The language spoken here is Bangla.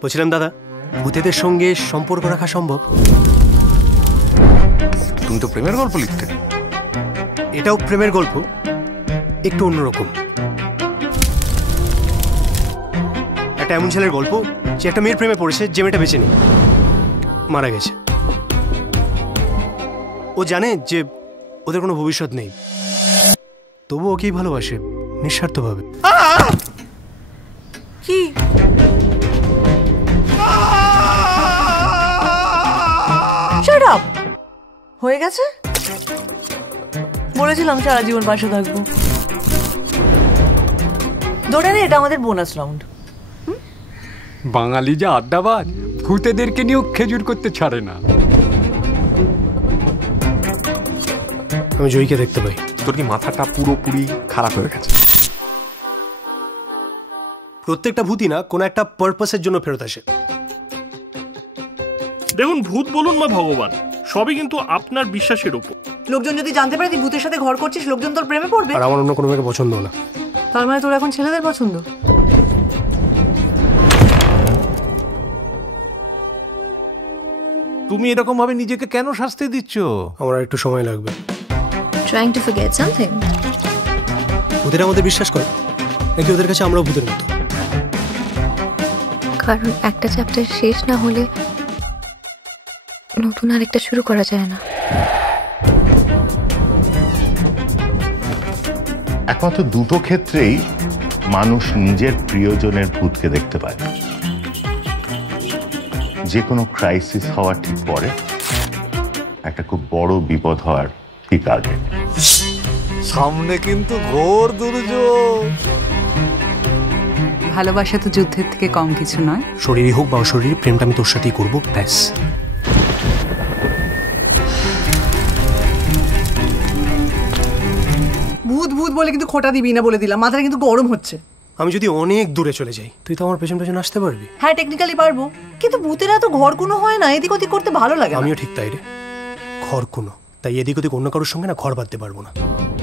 বলছিলাম দাদা, ভূতেদের সঙ্গে সম্পর্ক রাখা সম্ভব? তুমি তো প্রেমের গল্প লিখতে। এটাও প্রেমের গল্প, একটু অন্যরকম। একটা এমন ছেলের গল্প যে একটা মেয়ের প্রেমে পড়েছে, যে মেয়েটা বেঁচে নেই, মারা গেছে। ও জানে যে ওদের কোনো ভবিষ্যৎ নেই, তবু ওকেই ভালোবাসে নিঃস্বার্থভাবে। কি শাট আপ হয়ে গেছে? বলেছিলাম সারা জীবন পাশে থাকবো। ধরে নে এটা আমাদের বোনাস রাউন্ড। বাঙালি যে আড্ডাবাজ, ভূতেদেরকে নিয়েও খেজুর করতে ছাড়ে না। আমি জয়ীকে দেখতে পাই। তোর কি মাথাটা পুরোপুরি খারাপ হয়ে গেছে? প্রত্যেকটা ভূতই না কোনো একটা পারপাসের জন্য ফেরত আসে। দেখুন, ভূত বলুন বা ভগবান, সবই কিন্তু আপনার বিশ্বাসের উপর। লোকজন যদি জানতে পারে তুই ভূতের সাথে ঘর করছিস, লোকজন তোর প্রেমে পড়বে। আর আমার অন্য কোনো মেয়েকে পছন্দ না। তার মানে তোর এখন ছেলেদের পছন্দ? তুমি এরকম ভাবে নিজেকে কেন শাস্তি দিচ্ছ? আমার একটু সময় লাগবে। Trying to forget something? ভূতেরা আমাদের বিশ্বাস করে নাকি ওদের কাছে আমরাও ভূতের মতো? কারণ একটা চ্যাপ্টার শেষ না হলে নতুন আরেকটা শুরু করা যায় না। একমাত্র দুটো ক্ষেত্রেই মানুষ নিজের প্রিয়জনের ভূতকে দেখতে পায়। যে কোনো ক্রাইসিস হওয়ার ঠিক পরে, একটা খুব বড় বিপদ হওয়ার ঠিক আগে। সামনে কিন্তু ঘোর দুর্যোগ। ভালোবাসা তো যুদ্ধের থেকে কম কিছু নয়। শরীরই হোক বা অশরীরী, প্রেমটা আমি তোর সাথেই করবো, ব্যাস। ভূত ভূত বলে কিন্তু খোটা দিবি না বলে দিলাম, মাথাটা কিন্তু গরম হচ্ছে। আমি যদি অনেক দূরে চলে যাই, তুই তো আমার পেছন পেছন আসতে পারবি। হ্যাঁ টেকনিক্যালি পারবো, কিন্তু ভূতেরা তো ঘর কোনো হয় না, এদিক ওদিক করতে ভালো লাগে। আমিও ঠিক তাই রে, ঘর কোনো, তাই এদিক ওদিক অন্য কারোর সঙ্গে না ঘর বাঁধতে পারবো না।